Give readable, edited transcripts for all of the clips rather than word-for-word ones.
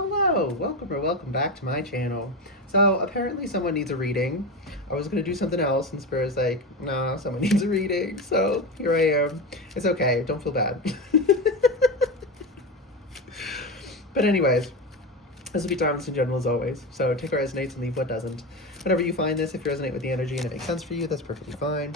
Hello, welcome or welcome back to my channel. So apparently someone needs a reading. I was gonna do something else and Spirit's like, nah, someone needs a reading. So here I am. It's okay, don't feel bad. But anyways, this will be timeless and general as always. So take what resonates and leave what doesn't. Whenever you find this, if you resonate with the energy and it makes sense for you, that's perfectly fine.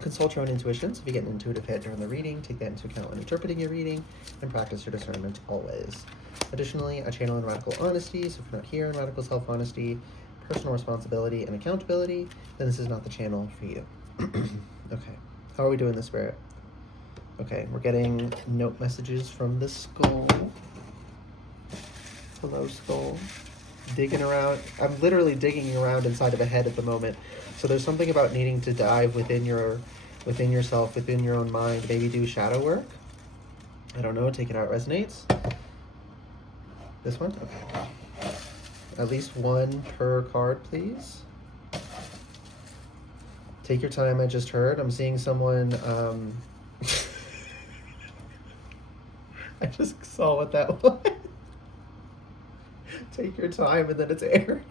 Consult your own intuition. So if you get an intuitive hit during the reading, take that into account when interpreting your reading and practice your discernment always. Additionally, I channel in radical honesty, so if you're not here in radical self-honesty, personal responsibility, and accountability, then this is not the channel for you. Okay, how are we doing this, Spirit? Okay, we're getting note messages from the skull. Hello, skull. Digging around. I'm literally digging around inside of a head at the moment. So there's something about needing to dive within yourself, within your own mind, maybe do shadow work. I don't know, take it out, resonates. This one? Okay. At least one per card, please. Take your time, I just heard. I'm seeing someone, I just saw what that was. Take your time, and then it's Aries.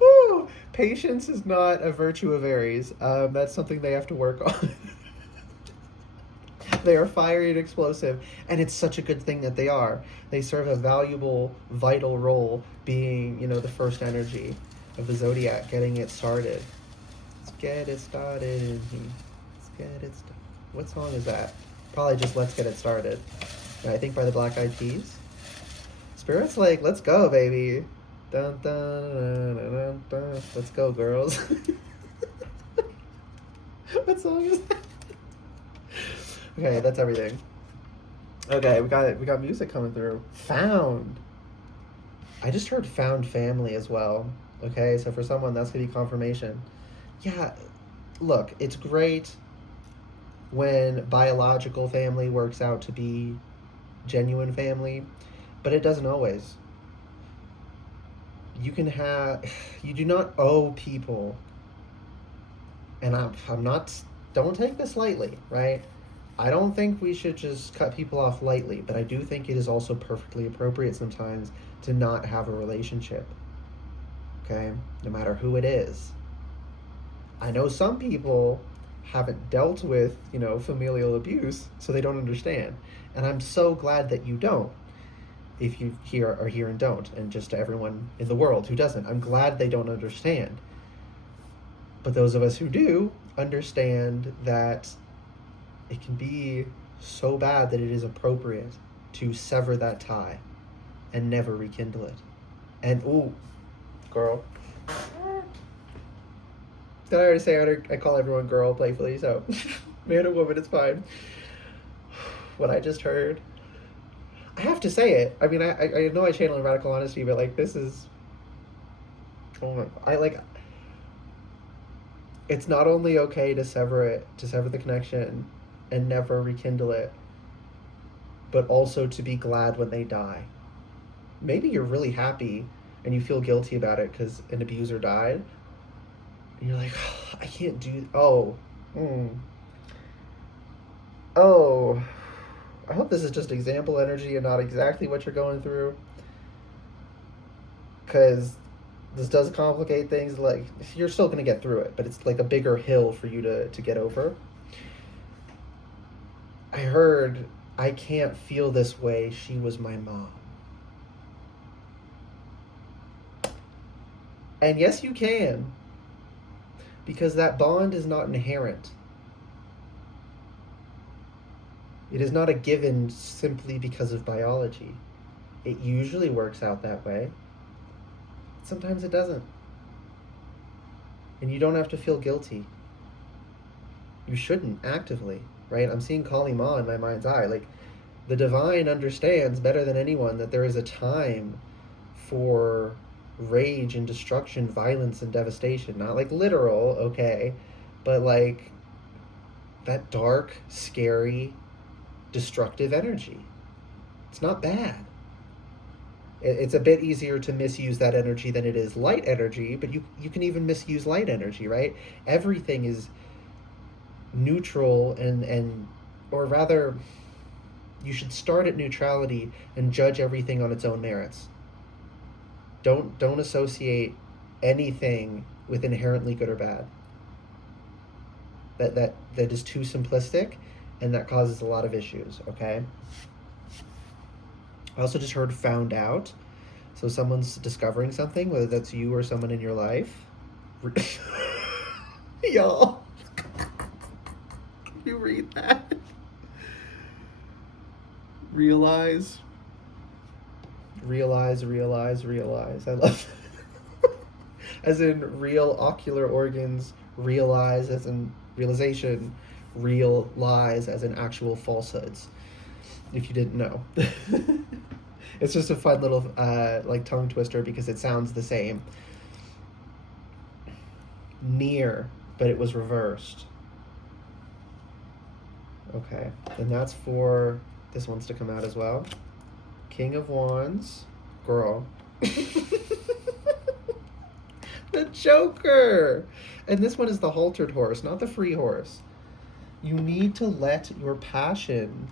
Woo! Patience is not a virtue of Aries. That's something they have to work on. They are fiery and explosive, and it's such a good thing that they are. They serve a valuable, vital role being, the first energy of the zodiac, getting it started. Let's get it started. Let's get it started. What song is that? Probably just Let's Get It Started. I think by the Black Eyed Peas. Spirit's like, let's go, baby. Dun, dun, dun, dun, dun, dun. Let's go, girls. What song is that? Okay, that's everything. Okay, we got music coming through. Found. I just heard found family as well. Okay, so for someone, that's gonna be confirmation. Yeah, look, it's great when biological family works out to be genuine family, but it doesn't always. You do not owe people, and I'm not, don't take this lightly, right? I don't think we should just cut people off lightly, but I do think it is also perfectly appropriate sometimes to not have a relationship, okay? No matter who it is. I know some people haven't dealt with, familial abuse, so they don't understand. And I'm so glad that you don't, if you are here and don't, and just to everyone in the world who doesn't. I'm glad they don't understand. But those of us who do understand that it can be so bad that it is appropriate to sever that tie and never rekindle it. And, ooh, girl. Did I already say I call everyone girl playfully, so man or woman, it's fine. What I just heard, I have to say it. I mean, I know I channel in radical honesty, but like this is, it's not only okay to sever the connection and never rekindle it, but also to be glad when they die. Maybe you're really happy and you feel guilty about it because an abuser died. And you're like, oh, I can't do, I hope this is just example energy and not exactly what you're going through. Because this does complicate things. Like, you're still going to get through it, but it's like a bigger hill for you to get over. I heard, I can't feel this way. She was my mom. And yes, you can. Because that bond is not inherent. It is not a given simply because of biology. It usually works out that way. Sometimes it doesn't. And you don't have to feel guilty. You shouldn't actively, right? I'm seeing Kali Ma in my mind's eye. Like, the divine understands better than anyone that there is a time for rage and destruction, violence and devastation. Not like literal, okay, but like that dark, scary, destructive energy. It's not bad. It's a bit easier to misuse that energy than it is light energy, but you can even misuse light energy, right? Everything is neutral and or rather, You should start at neutrality and judge everything on its own merits. Don't associate anything with inherently good or bad. That is too simplistic, and that causes a lot of issues. Okay. I also just heard found out. So someone's discovering something, whether that's you or someone in your life. Y'all, can you read that? Realize. I love it. As in real ocular organs, realize as in realization, real lies as in actual falsehoods. If you didn't know. It's just a fun little like tongue twister because it sounds the same. Near, but it was reversed. Okay, and that's for this one's to come out as well. King of Wands, girl. The Joker! And this one is the haltered horse, not the free horse. You need to let your passion,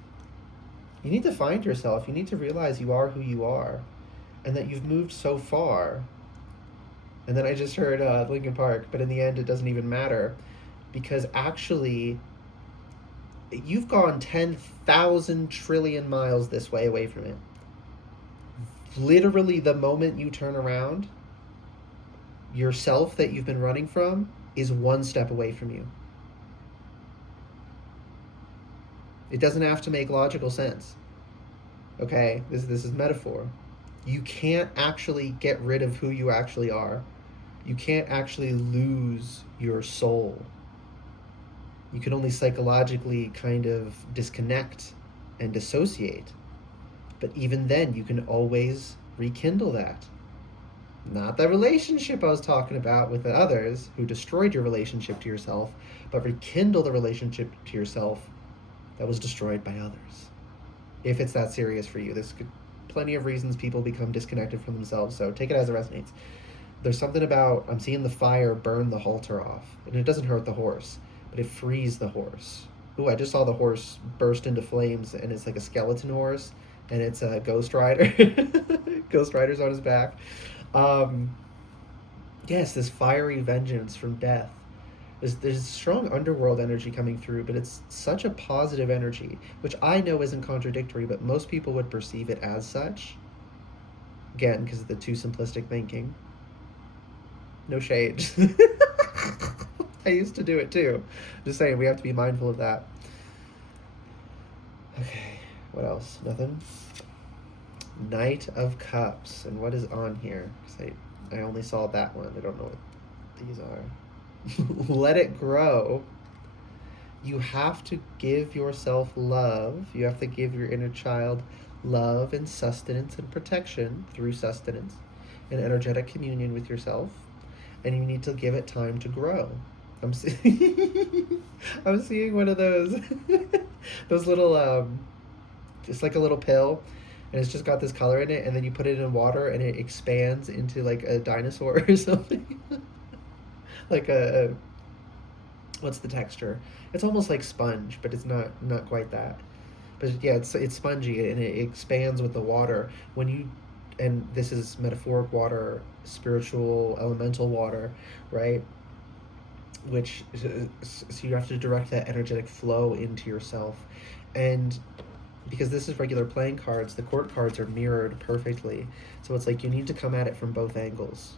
you need to find yourself. You need to realize you are who you are and that you've moved so far. And then I just heard Linkin Park, but in the end it doesn't even matter because actually you've gone 10,000 trillion miles this way away from it. Literally the moment you turn around, yourself that you've been running from is one step away from you. It doesn't have to make logical sense. Okay, this is metaphor. You can't actually get rid of who you actually are. You can't actually lose your soul. You can only psychologically kind of disconnect and dissociate. But even then, you can always rekindle that. Not the relationship I was talking about with the others who destroyed your relationship to yourself, but rekindle the relationship to yourself that was destroyed by others. If it's that serious for you. There's plenty of reasons people become disconnected from themselves, so take it as it resonates. There's something about, I'm seeing the fire burn the halter off, and it doesn't hurt the horse, but it frees the horse. Ooh, I just saw the horse burst into flames, and it's like a skeleton horse, and it's a Ghost Rider. Ghost Rider's on his back. Yes, this fiery vengeance from death. There's strong underworld energy coming through, but it's such a positive energy, which I know isn't contradictory, but most people would perceive it as such. Again, because of the too simplistic thinking. No shade. I used to do it too. Just saying, we have to be mindful of that. Okay, what else? Nothing? Knight of Cups. And what is on here? Because I only saw that one. I don't know what these are. Let it grow. You have to give yourself love. You have to give your inner child love and sustenance and protection through sustenance and energetic communion with yourself. And you need to give it time to grow. I'm seeing one of those those little just like a little pill, and it's just got this color in it, and then you put it in water and it expands into like a dinosaur or something. Like a what's the texture? It's almost like sponge, but it's not quite that. But yeah, it's spongy and it expands with the water. And this is metaphoric water, spiritual elemental water, right? Which so you have to direct that energetic flow into yourself, and because this is regular playing cards, the court cards are mirrored perfectly. So it's like you need to come at it from both angles.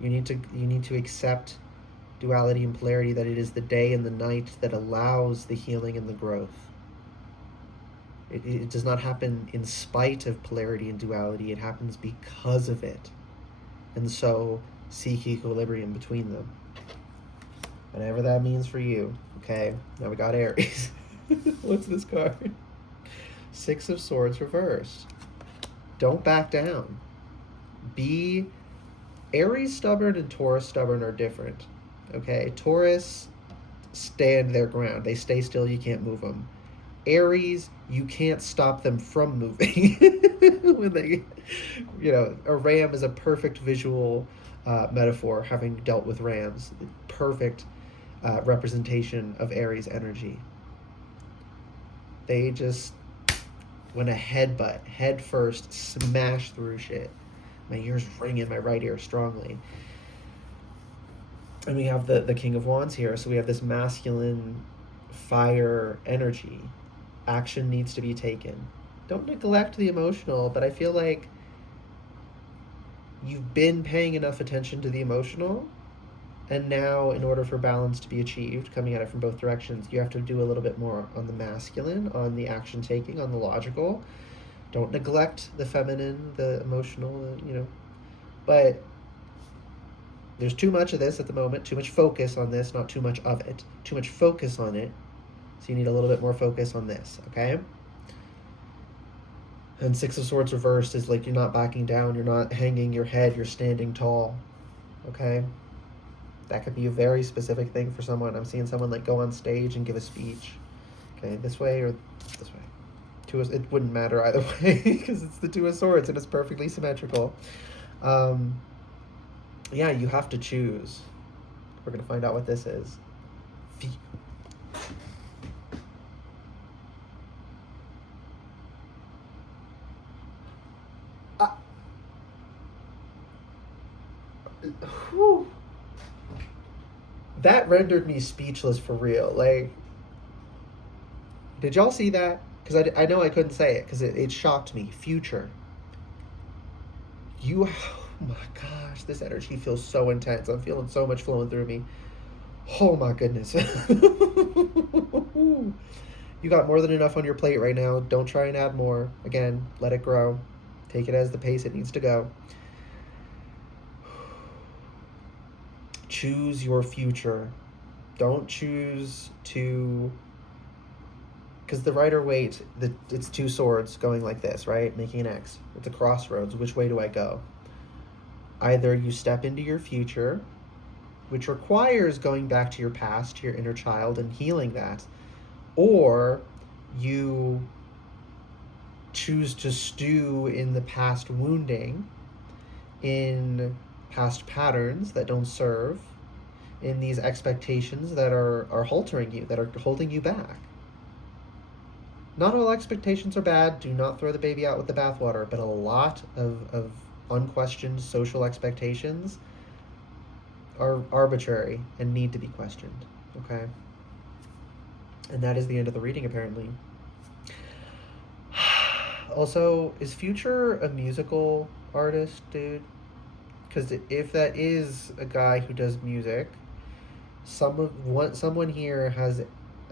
You need to accept duality and polarity, that it is the day and the night that allows the healing and the growth. It does not happen in spite of polarity and duality. It happens because of it. And so seek equilibrium between them. Whatever that means for you. Okay, now we got Aries. What's this card? Six of Swords reversed. Don't back down. Aries stubborn and Taurus stubborn are different. Okay, Taurus stand their ground. They stay still, you can't move them. Aries, you can't stop them from moving. When they, a ram is a perfect visual metaphor, having dealt with rams. Perfect representation of Aries energy. They just when a headbutt, head first, smash through shit. My ears ring in my right ear strongly. And we have the King of Wands here, so we have this masculine fire energy. Action needs to be taken. Don't neglect the emotional, but I feel like you've been paying enough attention to the emotional, and now in order for balance to be achieved, coming at it from both directions, you have to do a little bit more on the masculine, on the action taking, on the logical. Don't neglect the feminine, the emotional, but there's too much of this at the moment, too much focus on this, not too much of it. Too much focus on it, so you need a little bit more focus on this, okay? And Six of Swords reversed is like you're not backing down, you're not hanging your head, you're standing tall, okay? That could be a very specific thing for someone. I'm seeing someone like go on stage and give a speech, okay, this way or this way. It wouldn't matter either way because it's the Two of Swords and it's perfectly symmetrical. Yeah, you have to choose. We're going to find out what this is. Whew. That rendered me speechless for real. Like, did y'all see that? Because I know I couldn't say it because it shocked me. Future. Oh my gosh, this energy feels so intense. I'm feeling so much flowing through me. Oh my goodness. You got more than enough on your plate right now. Don't try and add more. Again, let it grow. Take it as the pace it needs to go. Choose your future. Don't choose to... Because the Rider-Waite, it's two swords going like this, right? Making an X. It's a crossroads. Which way do I go? Either you step into your future, which requires going back to your past, to your inner child, and healing that, or you choose to stew in the past wounding, in past patterns that don't serve, in these expectations that are haltering you, that are holding you back. Not all expectations are bad. Do not throw the baby out with the bathwater, but a lot of unquestioned social expectations are arbitrary and need to be questioned, okay? And that is the end of the reading, apparently. Also, is Future a musical artist, dude? Because if that is a guy who does music, someone here has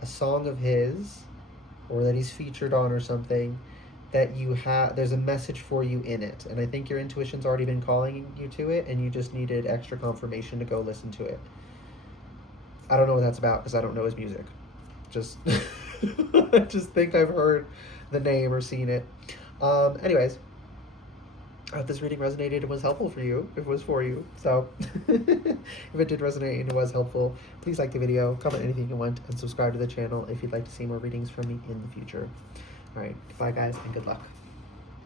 a song of his, or that he's featured on or something, that there's a message for you in it. And I think your intuition's already been calling you to it, and you just needed extra confirmation to go listen to it. I don't know what that's about, because I don't know his music. Just, I just think I've heard the name or seen it. Anyways, I hope this reading resonated and was helpful for you, if it was for you. So, if it did resonate and it was helpful, please like the video, comment anything you want, and subscribe to the channel if you'd like to see more readings from me in the future. Alright, bye guys, and good luck.